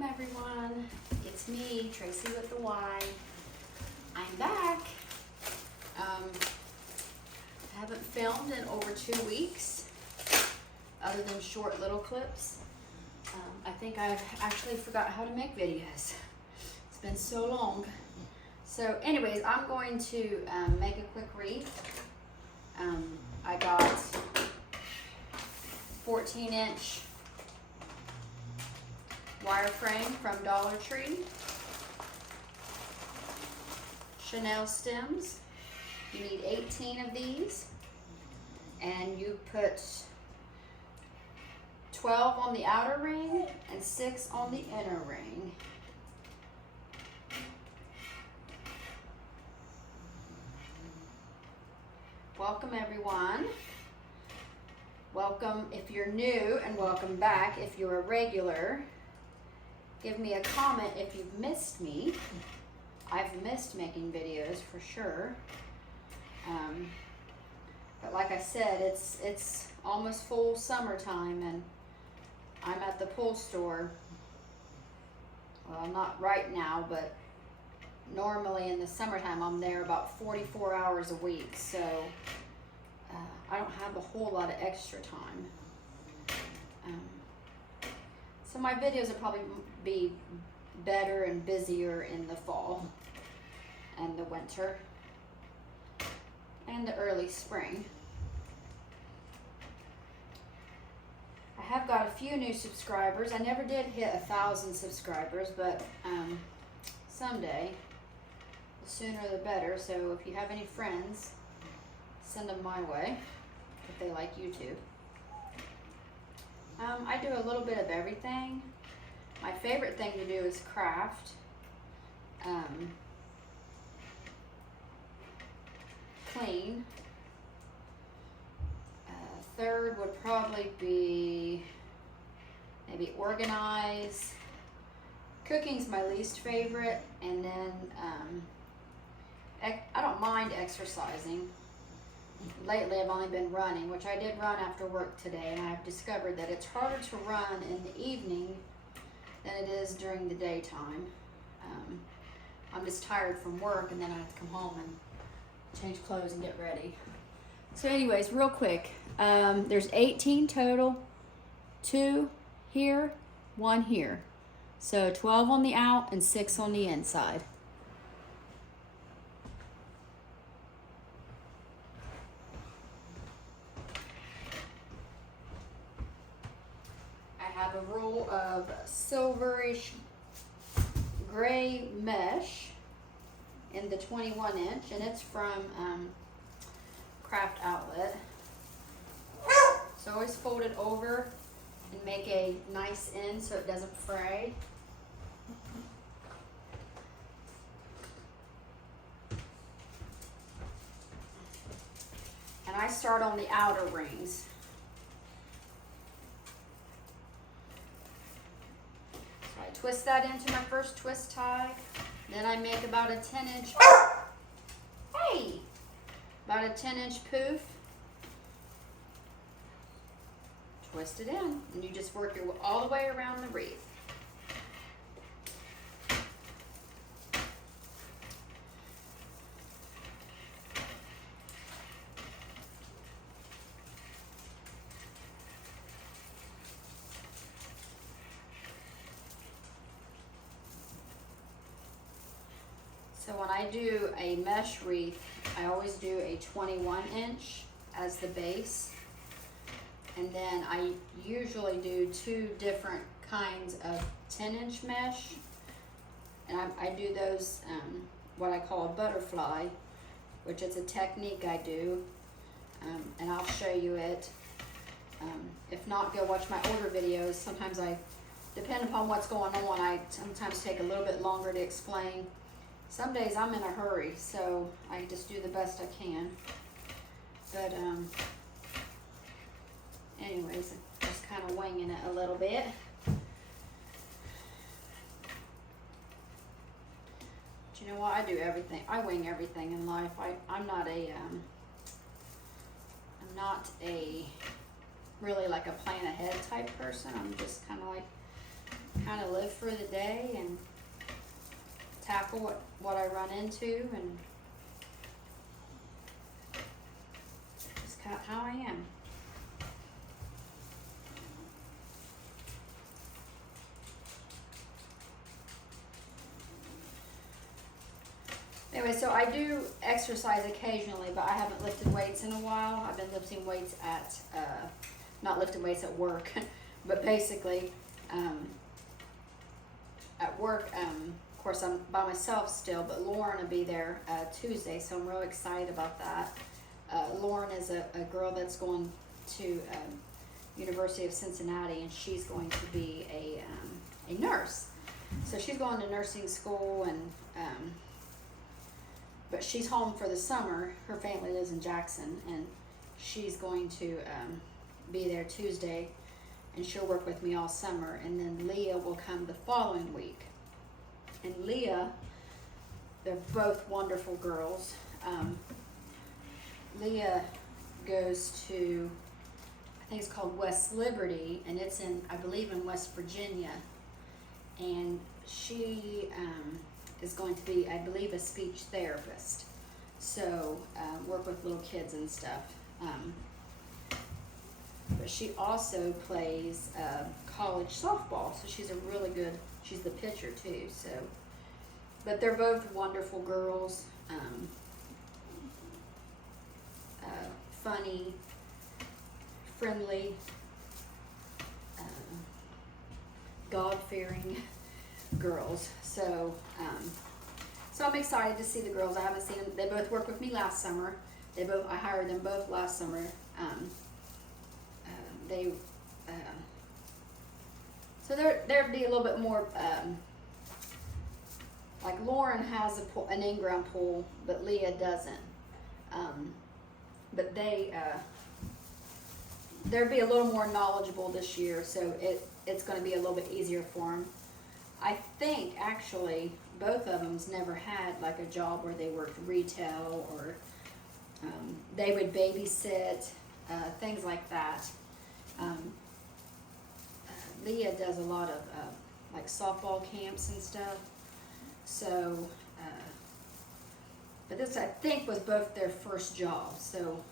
Welcome everyone. It's me, Tracy with the Y. I'm back. I haven't filmed in over 2 weeks, other than short little clips. I think I've actually forgot how to make videos. It's been so long. So anyways, I'm going to make a quick wreath. I got 14-inch wireframe from Dollar Tree, Chanel stems. You need 18 of these, and you put 12 on the outer ring and 6 on the inner ring. Welcome everyone. Welcome if you're new, and welcome back if you're a regular. Give me a comment if you've missed me. I've missed making videos for sure. But like I said, it's almost full summertime, and I'm at the pool store. Well, not right now, but normally in the summertime I'm there about 44 hours a week, so I don't have a whole lot of extra time. So my videos will probably be better and busier in the fall and the winter and the early spring. I have got a few new subscribers. I never did hit 1,000 subscribers, but someday, the sooner the better. So if you have any friends, send them my way if they like YouTube. I do a little bit of everything. My favorite thing to do is craft. Clean. Third would probably be maybe organize. Cooking's my least favorite, and then I don't mind exercising. Lately I've only been running, which I did run after work today, and I've discovered that it's harder to run in the evening than it is during the daytime. I'm just tired from work, and then I have to come home and change clothes and get ready. So anyways, real quick, there's 18 total, 2 here, 1 here. So 12 on the out and 6 on the inside. I have a roll of silverish gray mesh in the 21-inch, and it's from Craft Outlet. So always fold it over and make a nice end so it doesn't fray. And I start on the outer rings. So I twist that into my first twist tie. Then I make about a 10-inch, about a 10-inch poof. Twist it in, and you just work your all the way around the wreath. So when I do a mesh wreath, I always do a 21-inch as the base. And then I usually do 2 different kinds of 10-inch mesh. And I do those, what I call a butterfly, which is a technique I do. And I'll show you it. If not, go watch my older videos. Sometimes depend upon what's going on, I sometimes take a little bit longer to explain. Some days I'm in a hurry, so I just do the best I can. But anyways, just kind of winging it a little bit. But you know what? I do everything. I wing everything in life. I'm not a really like a plan ahead type person. I'm just kind of kind of live for the day and tackle what I run into, and just kind of how I am. Anyway, so I do exercise occasionally, but I haven't lifted weights in a while. I've been lifting weights at, not lifting weights at work, but basically at work, of course I'm by myself still, but Lauren will be there Tuesday, so I'm really excited about that. Lauren is a girl that's going to University of Cincinnati, and she's going to be a nurse. So she's going to nursing school, and but she's home for the summer. Her family lives in Jackson, and she's going to be there Tuesday, and she'll work with me all summer. And then Leah will come the following week. And Leah, they're both wonderful girls. Leah goes to, I think it's called West Liberty, and it's in, I believe, in West Virginia. And she is going to be, I believe, a speech therapist. So work with little kids and stuff. But she also plays college softball, so she's a really good, she's the pitcher too. So, but they're both wonderful girls, funny, friendly, God-fearing girls. So, so I'm excited to see the girls. I haven't seen them. They both worked with me last summer. I hired them both last summer. So there'd be a little bit more, like Lauren has an in-ground pool, but Leah doesn't. But they'll be a little more knowledgeable this year, so it's going to be a little bit easier for them. I think actually both of them's never had like a job where they worked retail, or they would babysit, things like that. Leah does a lot of like softball camps and stuff. So, but this I think was both their first job. So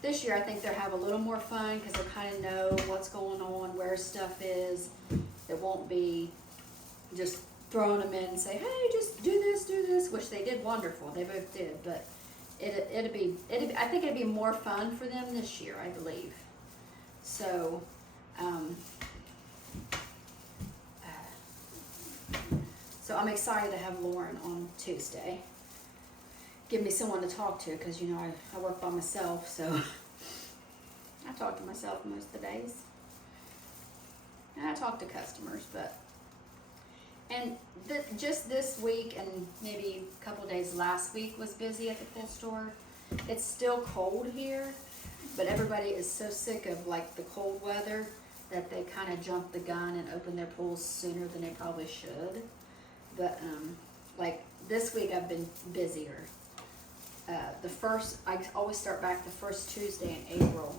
this year I think they'll have a little more fun because they kind of know what's going on, where stuff is. It won't be just throwing them in and say, hey, just do this, which they did wonderful. They both did, but I think it'd be more fun for them this year, I believe. So, so I'm excited to have Lauren on Tuesday. Give me someone to talk to, because you know I work by myself, so I talk to myself most of the days. And I talk to customers, but just this week and maybe a couple days last week was busy at the pool store. It's still cold here, but everybody is so sick of like the cold weather that they kind of jump the gun and open their pools sooner than they probably should. But like this week I've been busier. I always start back the first Tuesday in April.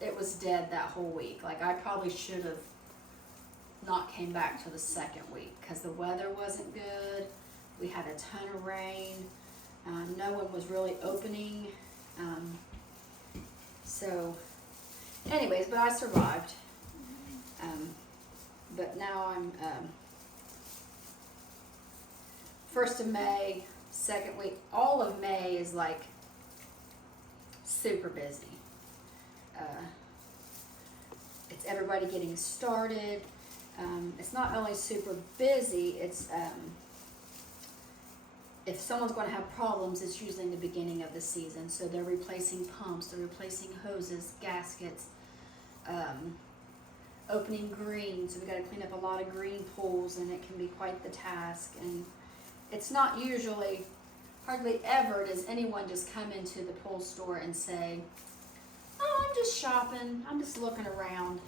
It was dead that whole week. Like I probably should have not came back till the second week because the weather wasn't good. We had a ton of rain. No one was really opening. So anyways, but I survived. But now I'm 1st of May, second week, all of May is like super busy. It's everybody getting started. It's not only super busy, it's if someone's going to have problems, it's usually in the beginning of the season. So they're replacing pumps, they're replacing hoses, gaskets, opening greens. So we got to clean up a lot of green pools, and it can be quite the task. And it's not usually, hardly ever does anyone just come into the pool store and say, oh, I'm just shopping, I'm just looking around.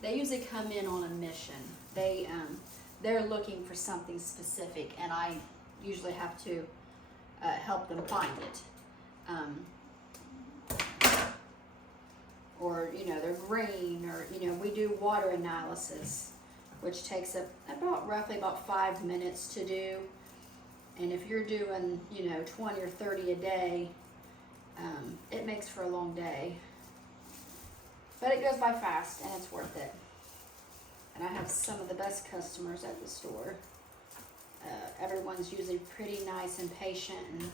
They usually come in on a mission. They're looking for something specific, and I usually have to help them find it. or, you know, they're green, or, you know, we do water analysis, which takes roughly about 5 minutes to do. And if you're doing, you know, 20 or 30 a day, it makes for a long day. But it goes by fast, and it's worth it. And I have some of the best customers at the store. Everyone's usually pretty nice and patient, and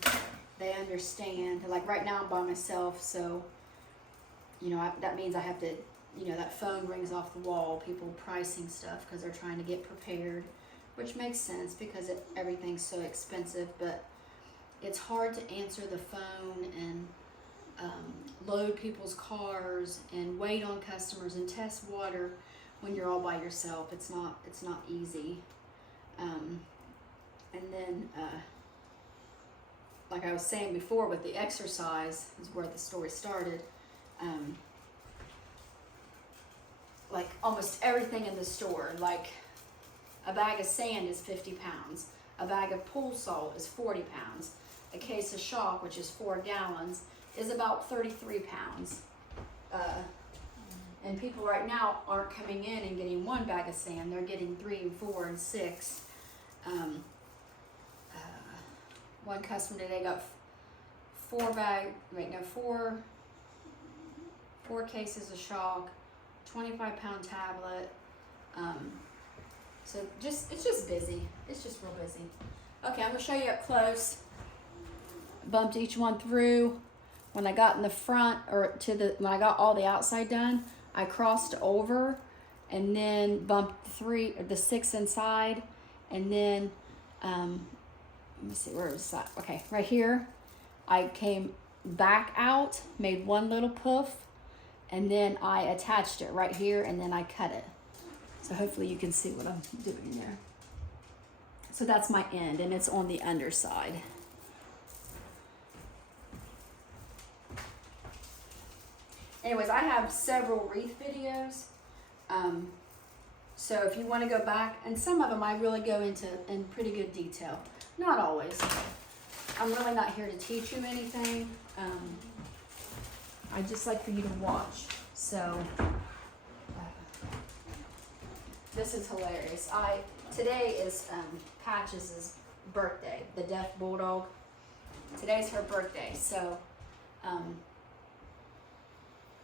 they understand. Like right now I'm by myself, so, you know, that means I have to, you know, that phone rings off the wall, people pricing stuff because they're trying to get prepared, which makes sense because everything's so expensive. But it's hard to answer the phone and load people's cars and wait on customers and test water when you're all by yourself. It's not easy. And then, like I was saying before, with the exercise is where the story started. Like almost everything in the store, like a bag of sand is 50 pounds, a bag of pool salt is 40 pounds, a case of chalk, which is 4 gallons, is about 33 pounds. And people right now aren't coming in and getting 1 bag of sand, they're getting 3 and 4 and 6. One customer today got 4 cases of chalk, 25-pound tablet. So it's just busy. It's just real busy. Okay, I'm gonna show you up close. Bumped each one through. When I got in the front, or when I got all the outside done, I crossed over and then bumped the 6 inside, and then let me see, where was that? Okay, right here. I came back out, made 1 little poof, and then I attached it right here, and then I cut it. So hopefully you can see what I'm doing there. So that's my end, and it's on the underside. Anyways, I have several wreath videos. So if you want to go back, and some of them I really go into in pretty good detail. Not always. I'm really not here to teach you anything. I just like for you to watch. So this is hilarious. Today is Patches' birthday, the deaf bulldog. Today's her birthday, so I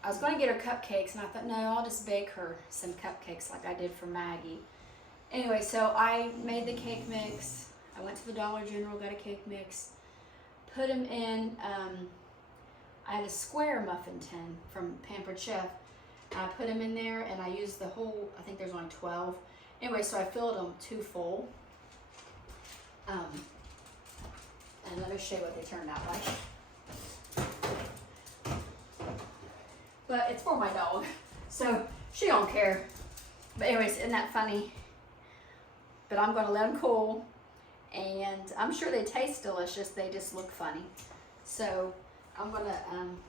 was going to get her cupcakes, and I thought, no, I'll just bake her some cupcakes like I did for Maggie. Anyway, so I made the cake mix. I went to the Dollar General, got a cake mix, put them in, I had a square muffin tin from Pampered Chef. I put them in there, and I used the whole, I think there's only 12. Anyway, so I filled them 2 full. And let me show you what they turned out like. But it's for my dog, so she don't care. But anyways, isn't that funny? But I'm gonna let them cool, and I'm sure they taste delicious, they just look funny. So I'm gonna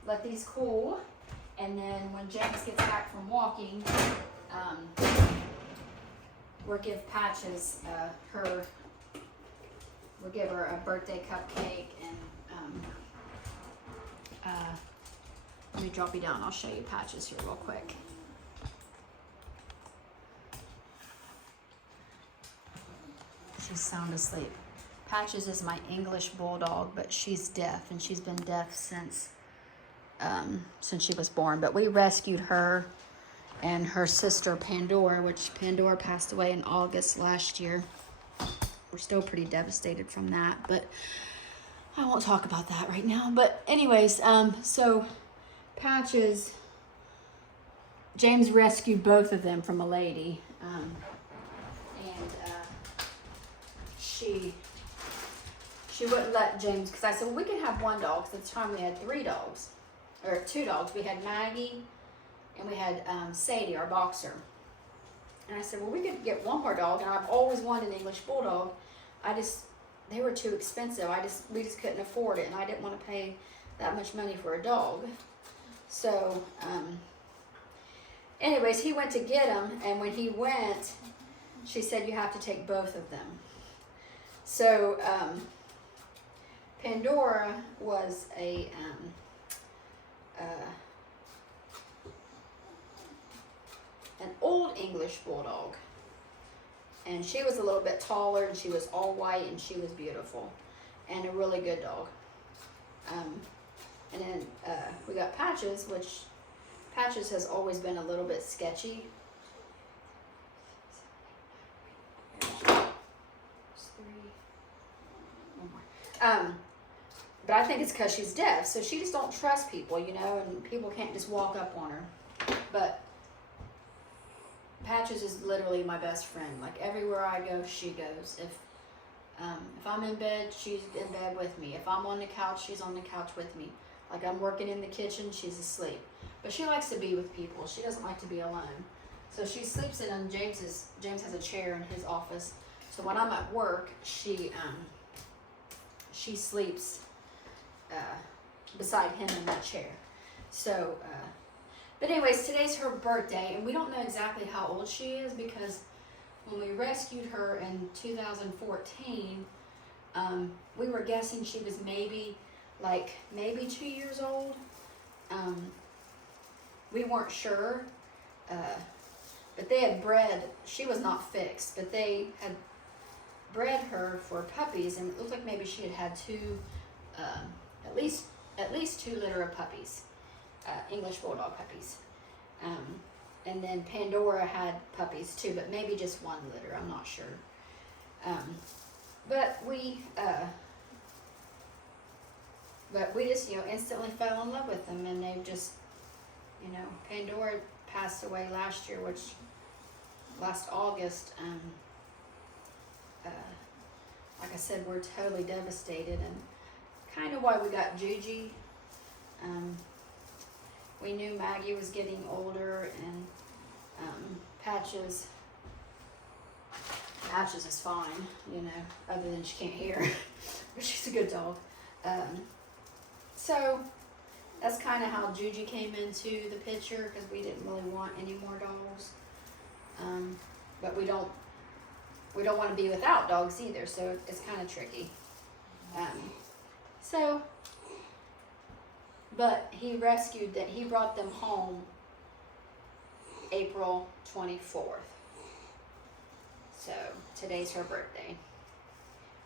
let these cool, and then when James gets back from walking, we'll give Patches we'll give her a birthday cupcake, and let me drop you down. I'll show you Patches here real quick. She's sound asleep. Patches is my English bulldog, but she's deaf, and she's been deaf since she was born. But we rescued her and her sister Pandora, which Pandora passed away in August last year. We're still pretty devastated from that, but I won't talk about that right now. But anyways, so Patches, James rescued both of them from a lady, and she wouldn't let James, because I said, well, we can have 1 dog, because at the time we had 3 dogs, or 2 dogs. We had Maggie, and we had Sadie, our boxer. And I said, well, we could get 1 more dog, and I've always wanted an English bulldog. They were too expensive. We just couldn't afford it, and I didn't want to pay that much money for a dog. So, anyways, he went to get them, and when he went, she said, you have to take both of them. So, Pandora was an old English bulldog. And she was a little bit taller, and she was all white, and she was beautiful. And a really good dog. And then we got Patches, which Patches has always been a little bit sketchy. But I think it's because she's deaf, so she just don't trust people, you know, and people can't just walk up on her. But Patches is literally my best friend. Like everywhere I go, she goes. If I'm in bed, she's in bed with me. If I'm on the couch, she's on the couch with me. Like I'm working in the kitchen, she's asleep. But she likes to be with people. She doesn't like to be alone. So she sleeps in James has a chair in his office. So when I'm at work, she sleeps beside him in that chair. So, but anyways, today's her birthday, and we don't know exactly how old she is because when we rescued her in 2014, we were guessing she was maybe 2 years old. We weren't sure, but they had bred, she was not fixed, but they had bred her for puppies, and it looked like maybe she had had two, at least 2 litter of puppies, English Bulldog puppies. And then Pandora had puppies too, but maybe just 1 litter, I'm not sure. But we just, you know, instantly fell in love with them, and they've just, you know, Pandora passed away last year, last August. Like I said, we're totally devastated, and kind of why we got Juji. We knew Maggie was getting older, and Patches is fine, you know, other than she can't hear, but she's a good dog. So that's kind of how Juji came into the picture, because we didn't really want any more dogs. But we don't want to be without dogs either, so it's kind of tricky. But he brought them home April 24th. So today's her birthday.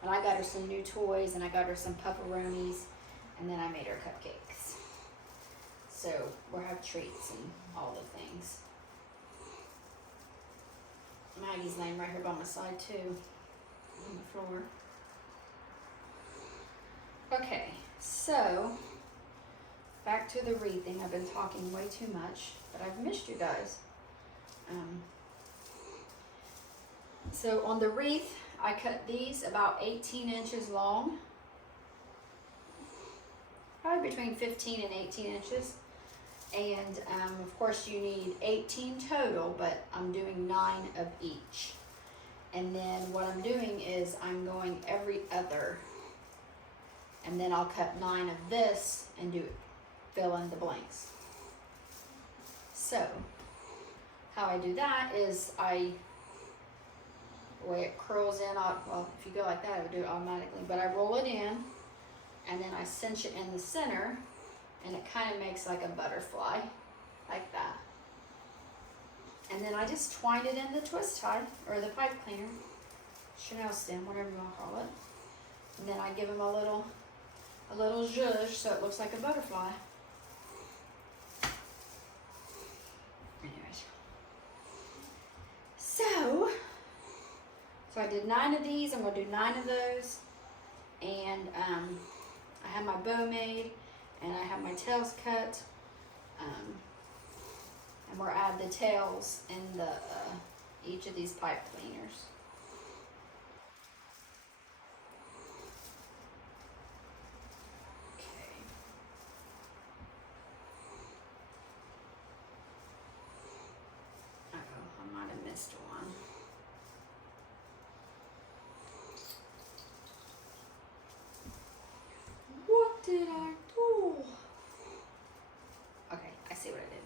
And I got her some new toys, and I got her some pepperonis, and then I made her cupcakes. So we'll have treats and all the things. Maggie's laying right here by my side too, on the floor. Okay, so back to the wreathing. I've been talking way too much, but I've missed you guys. So on the wreath, I cut these about 18 inches long, probably between 15 and 18 inches. And of course you need 18 total, but I'm doing 9 of each. And then what I'm doing is I'm going every other, and then I'll cut 9 of this and fill in the blanks. So how I do that is the way it curls in, well, if you go like that, it would do it automatically, but I roll it in, and then I cinch it in the center, and it kind of makes like a butterfly, like that. And then I just twine it in the twist tie, or the pipe cleaner, Chanel stem, whatever you want to call it. And then I give them a little zhuzh, so it looks like a butterfly. Anyways. So I did 9 of these, I'm going to do 9 of those. And I have my bow made, and I have my tails cut, and we'll add the tails in each of these pipe cleaners. Okay. Uh-oh, I might have missed one. What did I do? Okay, I see what I did.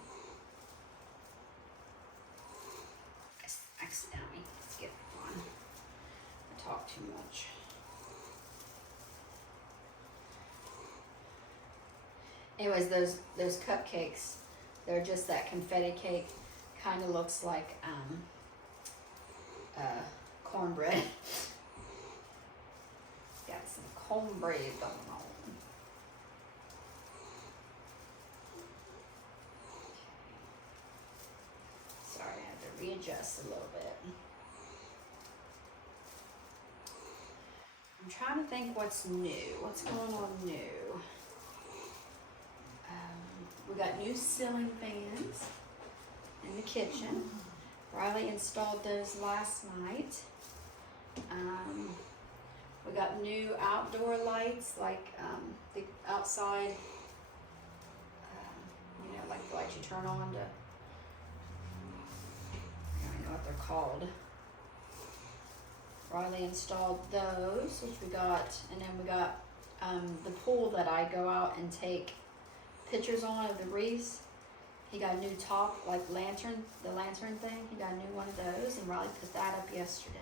I accidentally skipped one. I talk too much. Anyways, those cupcakes, they're just that confetti cake Kind of looks like cornbread. Got some cornbread going on. Sorry, I had to readjust a little bit. I'm trying to think what's new. What's going on new? We got new ceiling fans in the kitchen. Riley installed those last night. We got new outdoor lights, like the outside, you know, like the lights you turn on to, I don't know what they're called. Riley installed those, which we got, and then we got the pool that I go out and take pictures on of the wreaths. He got a new top, like lantern, the lantern thing. He got a new one of those, and Riley put that up yesterday.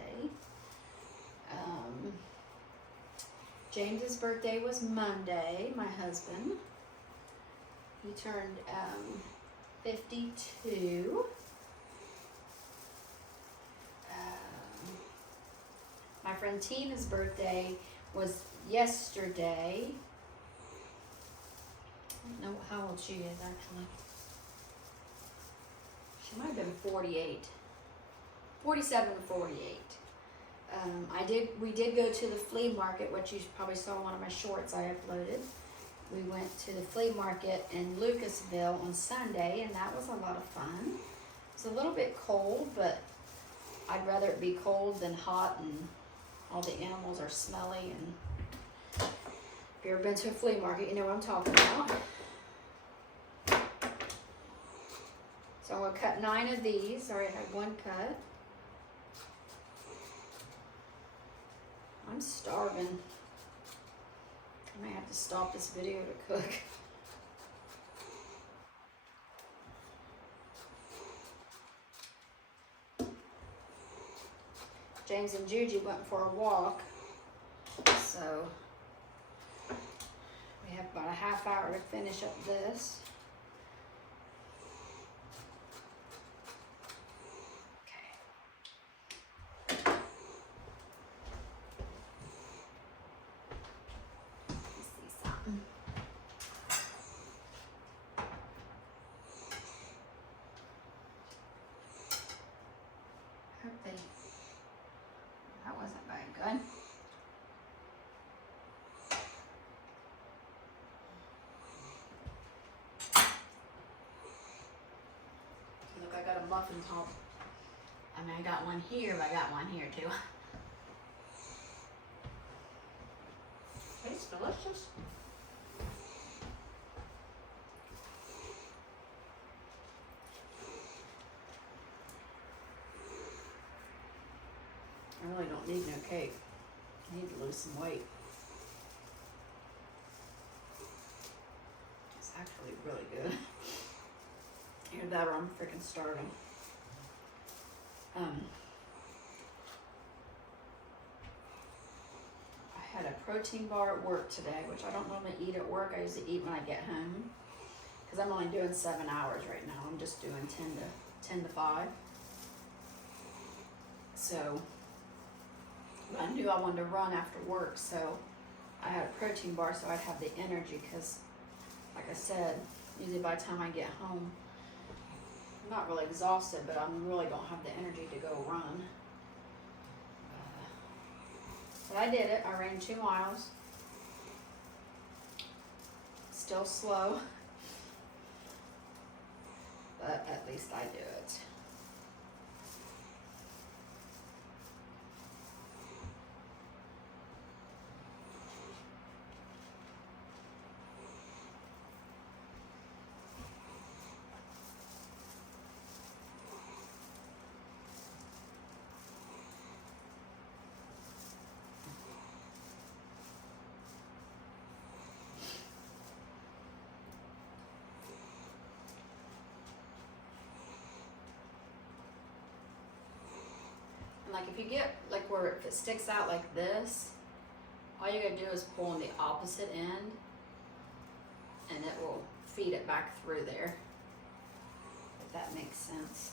James's birthday was Monday, my husband. He turned 52. My friend Tina's birthday was yesterday. I don't know how old she is actually. She might have been 48. 47 or 48. We did go to the flea market, which you probably saw in one of my shorts I uploaded. We went to the flea market in Lucasville on Sunday, and that was a lot of fun. It was a little bit cold, but I'd rather it be cold than hot, and all the animals are smelly. And if you've ever been to a flea market, you know what I'm talking about. So I'm going to cut 9 of these. I already had one cut. I'm starving. I might have to stop this video to cook. James and Juju went for a walk, so we have about a half hour to finish up this. That wasn't very good. Look, I got a muffin top. I mean, I got one here, but I got one here too. It's delicious. I really don't need no cake. I need to lose some weight. It's actually really good. Either that or I'm freaking starving. I had a protein bar at work today, which I don't normally eat at work. I usually eat when I get home, because I'm only doing 7 hours right now. I'm just doing 10 to 5. So I knew I wanted to run after work, so I had a protein bar so I'd have the energy, because like I said, usually by the time I get home, I'm not really exhausted, but I really don't have the energy to go run. But I did it. I ran 2 miles. Still slow, but at least I do it. Like if you get like where if it sticks out like this, all you gotta do is pull on the opposite end and it will feed it back through there, if that makes sense.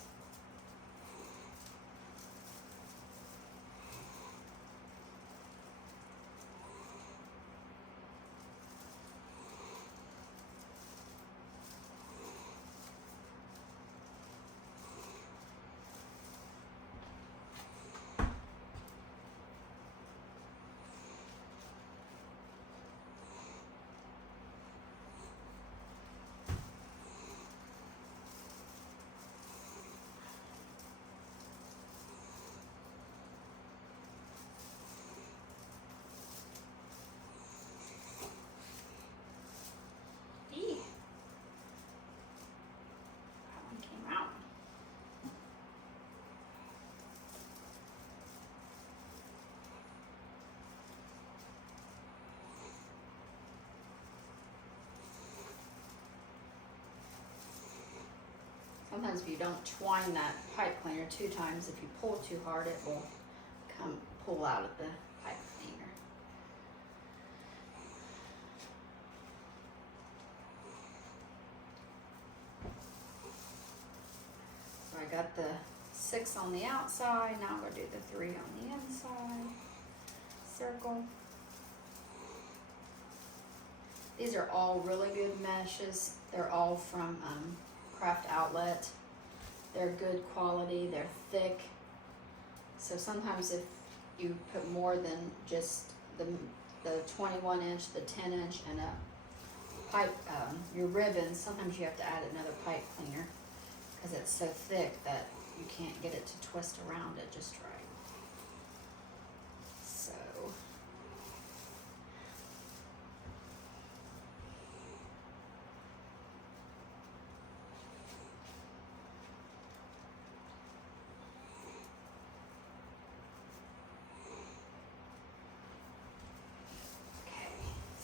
Sometimes if you don't twine that pipe cleaner 2 times, if you pull too hard, it will pull out of the pipe cleaner. So I got the 6 on the outside, now I'm gonna do the 3 on the inside. Circle. These are all really good meshes. They're all from Craft Outlet. They're good quality, they're thick. So sometimes if you put more than just the 21 inch, the 10 inch, and a pipe, your ribbons, sometimes you have to add another pipe cleaner because it's so thick that you can't get it to twist around it just right.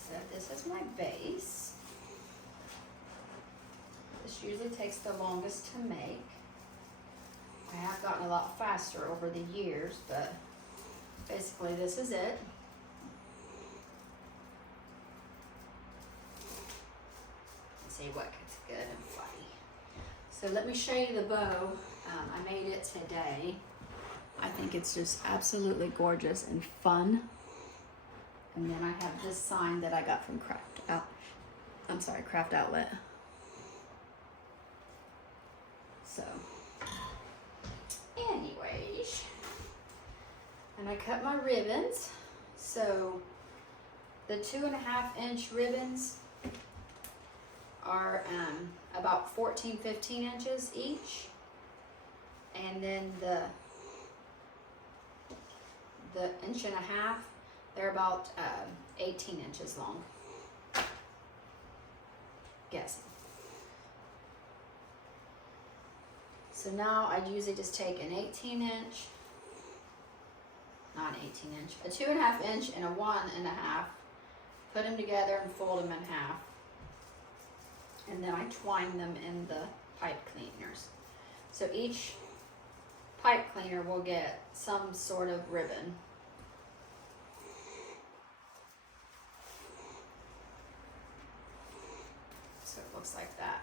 So this is my base. This usually takes the longest to make. I have gotten a lot faster over the years, but basically this is it. Let's see what gets good and fluffy. So let me show you the bow. I made it today. I think it's just absolutely gorgeous and fun. And then I have this sign that I got from Craft Outlet. So, anyways, and I cut my ribbons. So the 2.5 inch ribbons are about 14, 15 inches each. And then the 1.5 inches, they're about 18 inches long. Guessing. So now I usually just take an 18 inch, not an 18 inch, a 2.5 inch and a 1.5, put them together and fold them in half. And then I twine them in the pipe cleaners. So each pipe cleaner will get some sort of ribbon. So it looks like that.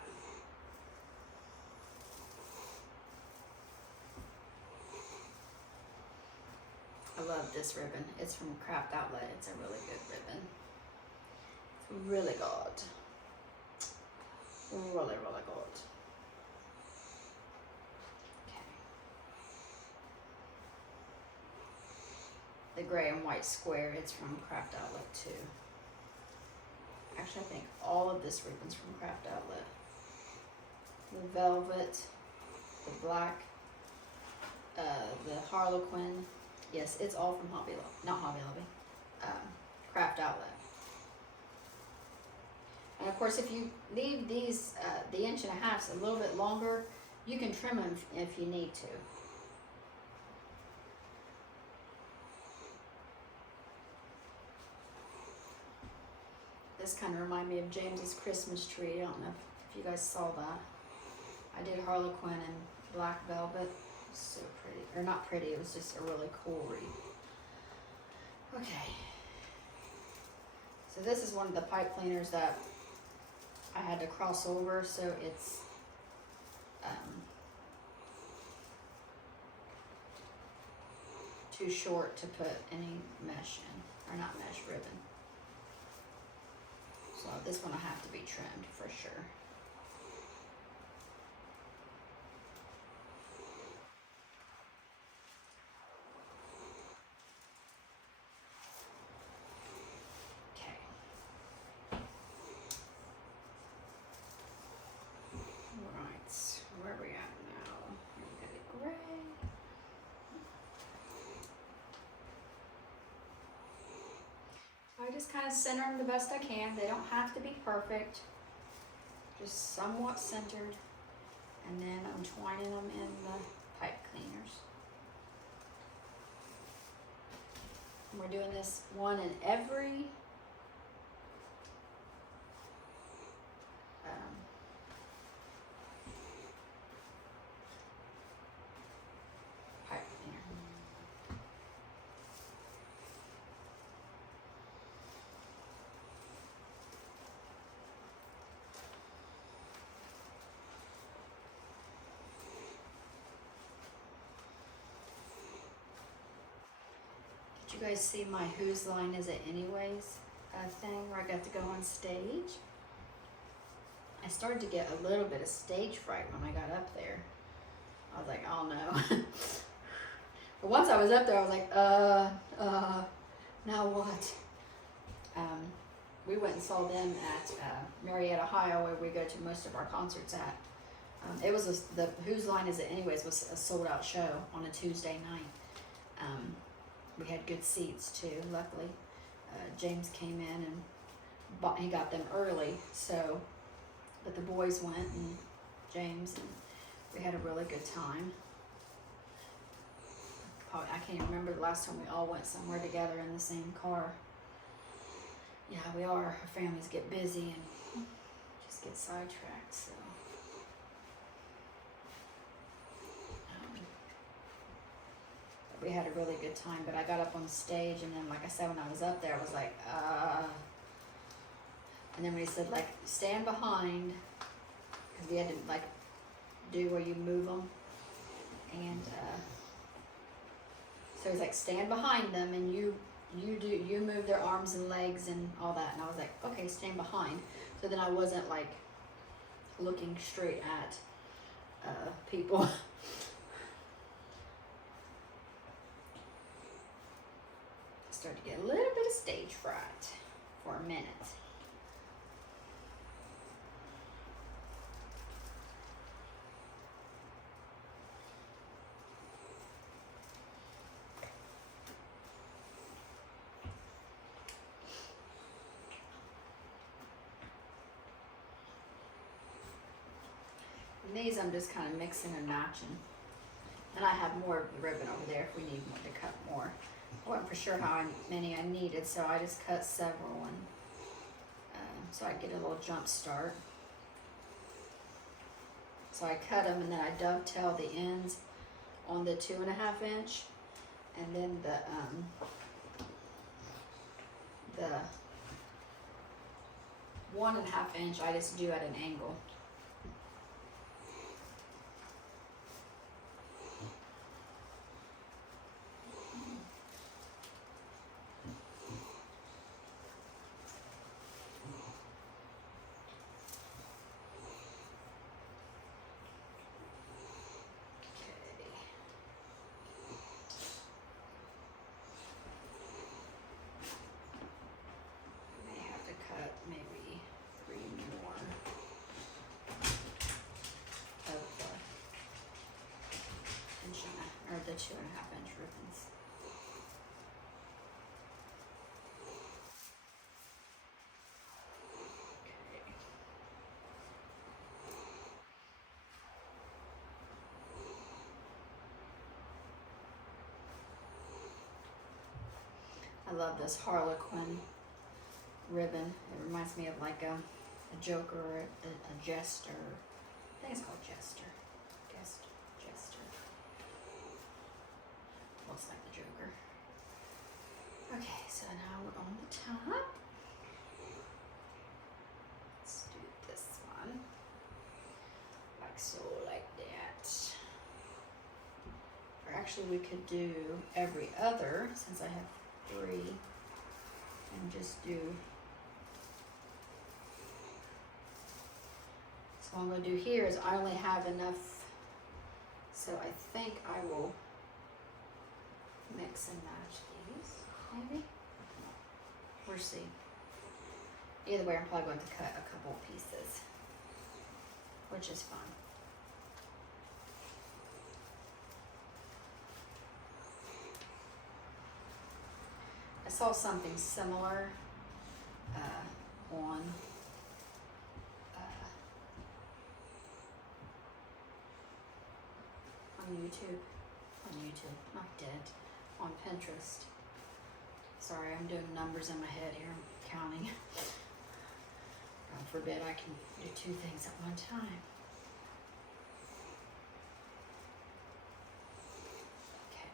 I love this ribbon. It's from Craft Outlet. It's a really good ribbon. It's really good. Really, really good. Okay. The gray and white square, it's from Craft Outlet too. Actually, I think all of this ribbon's from Craft Outlet. The velvet, the black, the Harlequin. Yes, it's all from Hobby Lobby, not Hobby Lobby, Craft Outlet. And of course, if you leave these, the 1.5 inches a little bit longer, you can trim them if you need to. This kind of reminded me of James's Christmas tree. I don't know if you guys saw that. I did Harlequin and black velvet. So pretty, or not pretty, it was just a really cool wreath. Okay. So this is one of the pipe cleaners that I had to cross over, so it's too short to put any mesh in, or not mesh, ribbon. So this one will have to be trimmed for sure. I just kind of center them the best I can. They don't have to be perfect, just somewhat centered. And then I'm twining them in the pipe cleaners. And we're doing this one in every you guys see my Whose Line Is It Anyways thing where I got to go on stage? I started to get a little bit of stage fright when I got up there. I was like, oh no. But once I was up there, I was like, now what? We went and saw them at Marietta, Ohio, where we go to most of our concerts at. It was the Whose Line Is It Anyways was a sold out show on a Tuesday night. We had good seats too, luckily. James came in and he got them early, so, but the boys went and James, and we had a really good time. I can't even remember the last time we all went somewhere together in the same car. Yeah, we are. Our families get busy and just get sidetracked, so. But we had a really good time, but I got up on stage, and then, like I said, when I was up there, I was like, and then when he said, like, stand behind, because we had to, like, do where you move them, and, so he's like, stand behind them, and you move their arms and legs and all that. And I was like, okay, stand behind. So then I wasn't like looking straight at people. I started to get a little bit of stage fright for a minute. These I'm just kind of mixing and matching. And I have more ribbon over there if we need more to cut more. I wasn't for sure how many I needed, so I just cut several, and so I get a little jump start. So I cut them, and then I dovetail the ends on the 2.5 inch, and then the 1.5 inch I just do at an angle. The 2.5 inch ribbons. Okay. I love this Harlequin ribbon. It reminds me of like a Joker or a Jester. I think it's called Jester. Jester. Looks like the Joker. Okay, so now we're on the top. Let's do this one. Like so, like that. Or actually we could do every other, since I have 3, and just do. So what I'm going to do here is I only have enough, so I think I will mix and match these, maybe? We'll see. Either way, I'm probably going to cut a couple pieces, which is fun. I saw something similar on YouTube, not dead. On Pinterest. Sorry, I'm doing numbers in my head here. I'm counting. God forbid I can do 2 things at one time. Okay.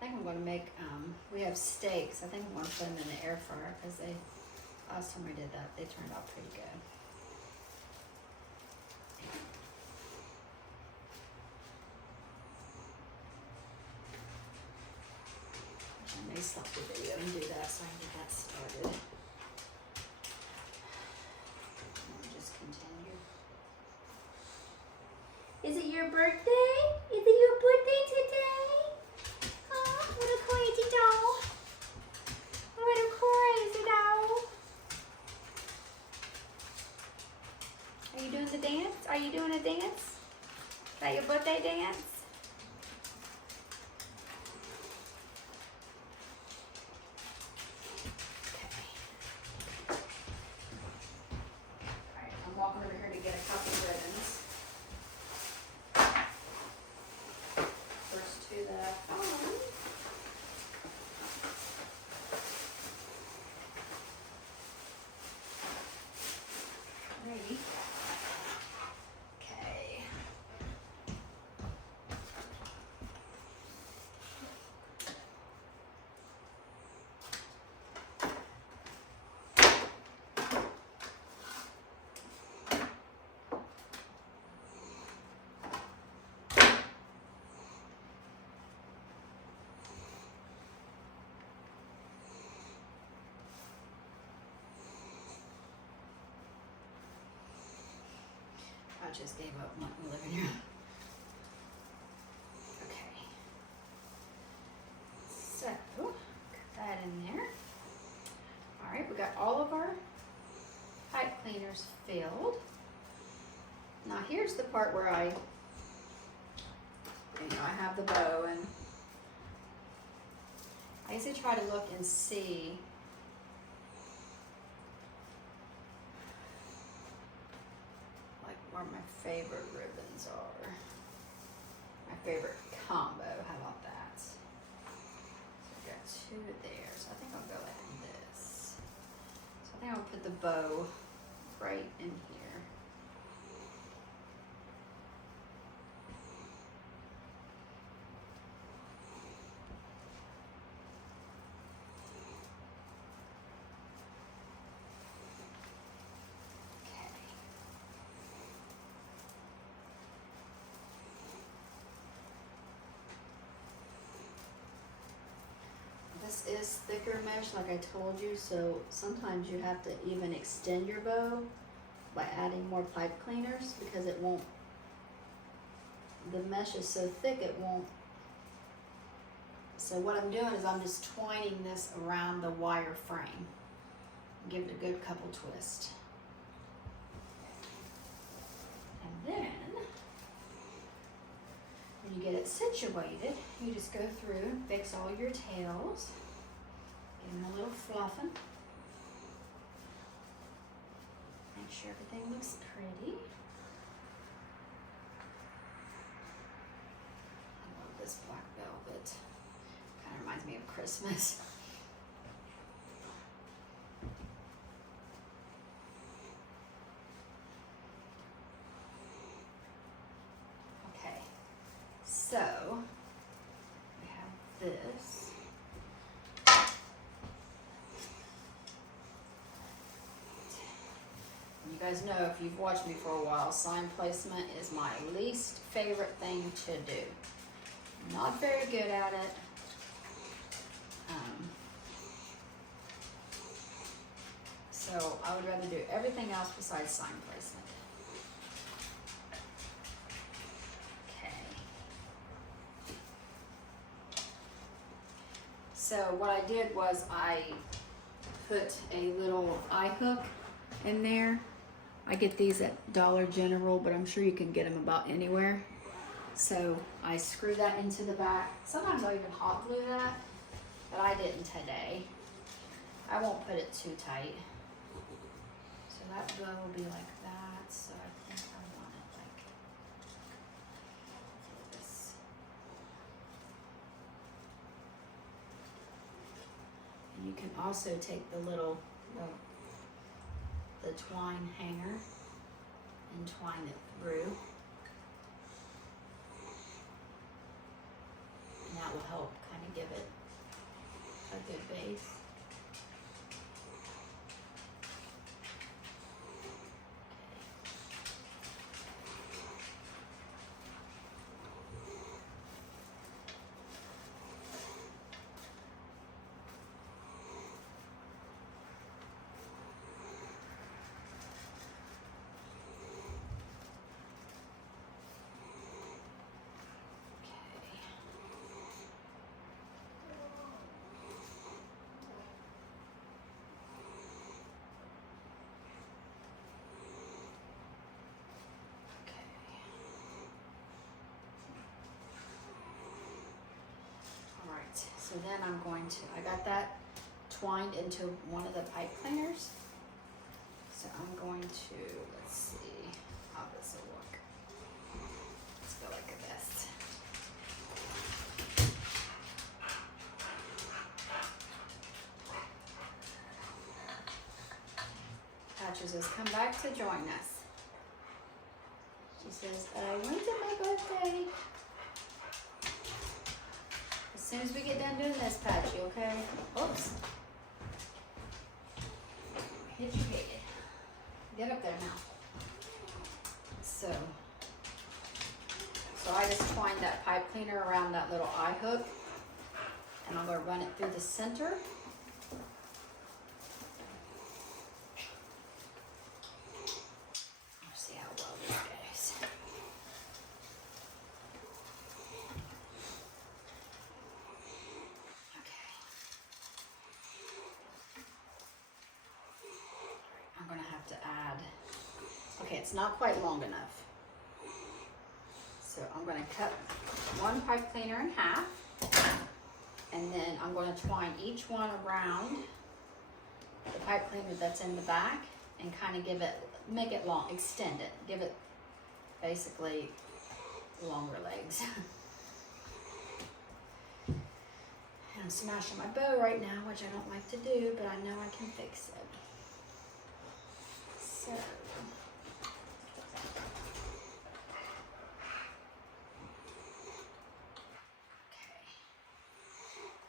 I think think I'm gonna make, we have steaks. I think I'm gonna put them in the air fryer because last time I did that, they turned out pretty good. I may stop the video and do that so I can get that started. We'll just continue. Is it your birthday? Is it your birthday today? Oh, what a crazy doll. What a crazy doll. Are you doing the dance? Are you doing a dance? Is that your birthday dance? I'm walking over here to get a couple ribbons. First two that I found. Ready? Okay. I just gave up my living room. Okay. So, put that in there. All right, we got all of our pipe cleaners filled. Now here's the part where I have the bow, and I used to try to look and see where my favorite ribbons are. My favorite combo, how about that? So I've got two there, so I think I'll go like this. So I think I'll put the bow right in here. This is thicker mesh, like I told you, so sometimes you have to even extend your bow by adding more pipe cleaners because it won't, the mesh is so thick it won't. So what I'm doing is I'm just twining this around the wire frame. Give it a good couple twists. And then, when you get it situated, you just go through and fix all your tails. Give them a little fluffing. Make sure everything looks pretty. I love this black velvet. Kind of reminds me of Christmas. Okay, so we have this. You guys know, if you've watched me for a while, sign placement is my least favorite thing to do. I'm not very good at it. So I would rather do everything else besides sign placement. Okay. So what I did was I put a little eye hook in there. I get these at Dollar General, but I'm sure you can get them about anywhere. So I screw that into the back. Sometimes I'll even hot glue that, but I didn't today. I won't put it too tight. So that bow will be like that. So I think I want it like this. And you can also take the little, the twine hanger and twine it through. And that will help kind of give it a good base. So then I'm going to, I got that twined into one of the pipe cleaners. So I'm going to, let's see how this will look. Let's go like this. Patches has come back to join us. She says, I went to my birthday. As soon as we get done doing this, Patchy, okay? Oops. Hit your head. Get up there now. So I just twined that pipe cleaner around that little eye hook, and I'm going to run it through the center. Let's see how well this goes. I'm gonna have to add, okay, it's not quite long enough. So I'm gonna cut one pipe cleaner in half, and then I'm gonna twine each one around the pipe cleaner that's in the back and kind of give it, make it long, extend it, give it basically longer legs. I'm smashing my bow right now, which I don't like to do, but I know I can fix it. So, okay.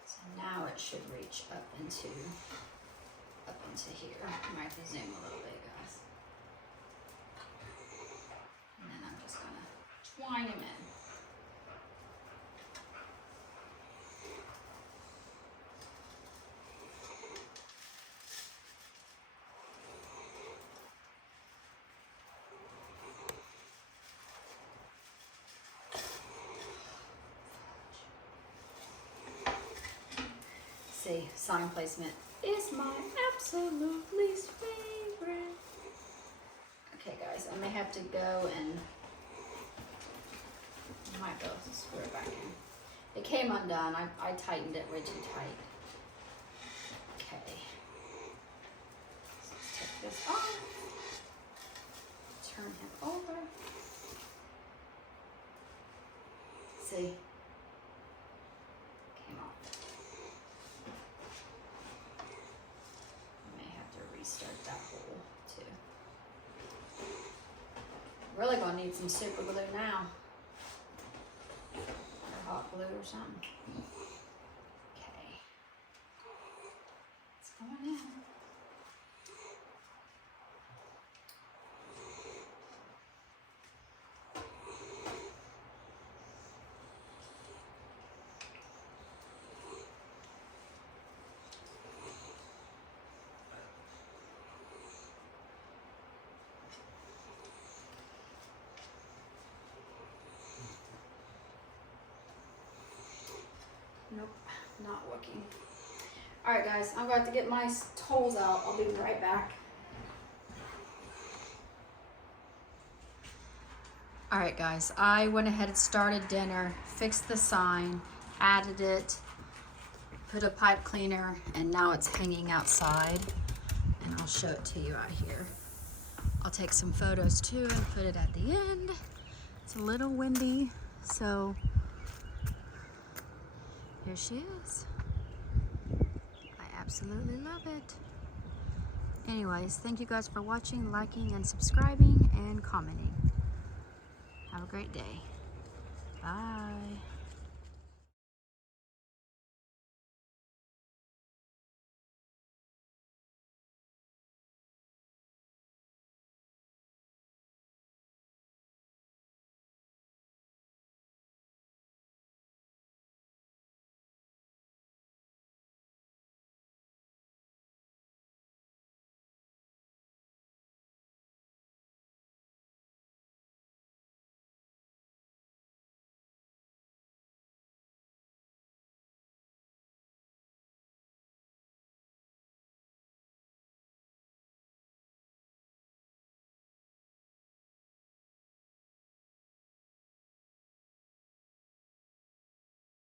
So now it should reach up into here. I might have to zoom a little bit, guys. And then I'm just gonna twine them in. See, sign placement is my absolute least favorite. Okay, guys, I may have to go and I might go screw it back in. It came undone. I tightened it way too tight. Okay. So let's take this off. Turn him over. See? Came off. Start that hole too. Really gonna need some super glue now, or hot glue or something. Okay, it's going in. Nope, not working. All right, guys, I'm going to have to get my tools out. I'll be right back. All right, guys, I went ahead and started dinner, fixed the sign, added it, put a pipe cleaner, and now it's hanging outside. And I'll show it to you out here. I'll take some photos too and put it at the end. It's a little windy, so here she is. I absolutely love it. Anyways, thank you guys for watching, liking, and subscribing, and commenting. Have a great day. Bye.